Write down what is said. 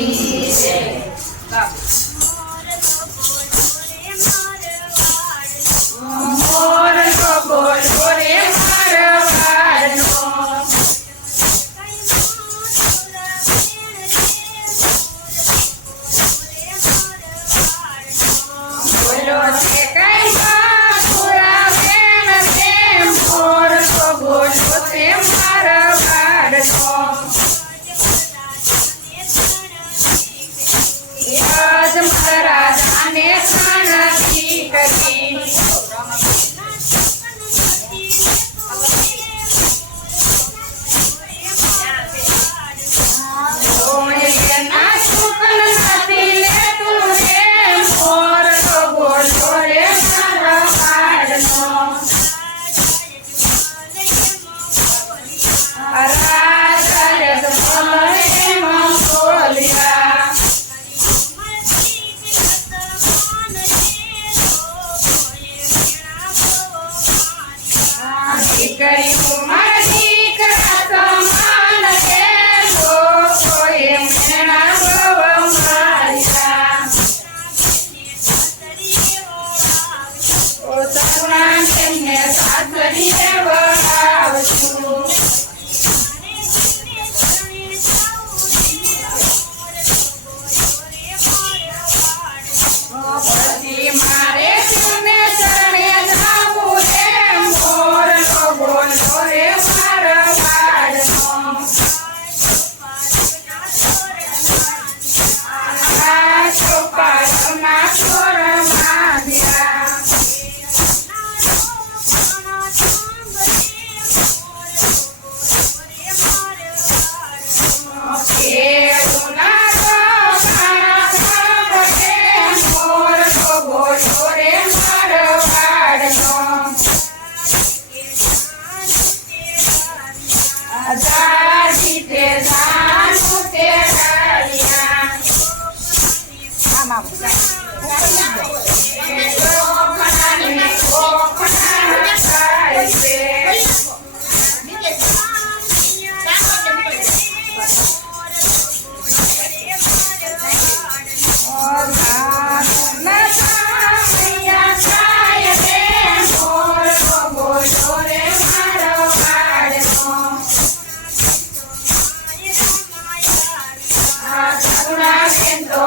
મારી છે. મોર તો બોલો રે મારવાડનો, બોલો છે કઈ બાપુરા બેન છે, મોર તો બોલો છે મારવાડનો. યજ મહારાજાને શાણથી કરી, એના શુકન નથી લેતું રે, મોર તો બોલો રે મારવાડનો. રાજા એમાં બોલ્યા, દીકરી મારા દીકરા સમાન છે, લોકોએ મેણા બહુ માર્યા. ઓ તરુણા તેમને સાસરીએ વળાવશું, પછી મારે તમને ચરણે જાવું રે, મોર તો બોલો રે મારવાડનો. આ ચોપાટના છોર માંગ્યા, ખેડૂના મોર તો બોલો રે મારવાડનો. દાદી તે જાનું તે ડાળિયા, કોકણાને કોકણા થાય છે. તો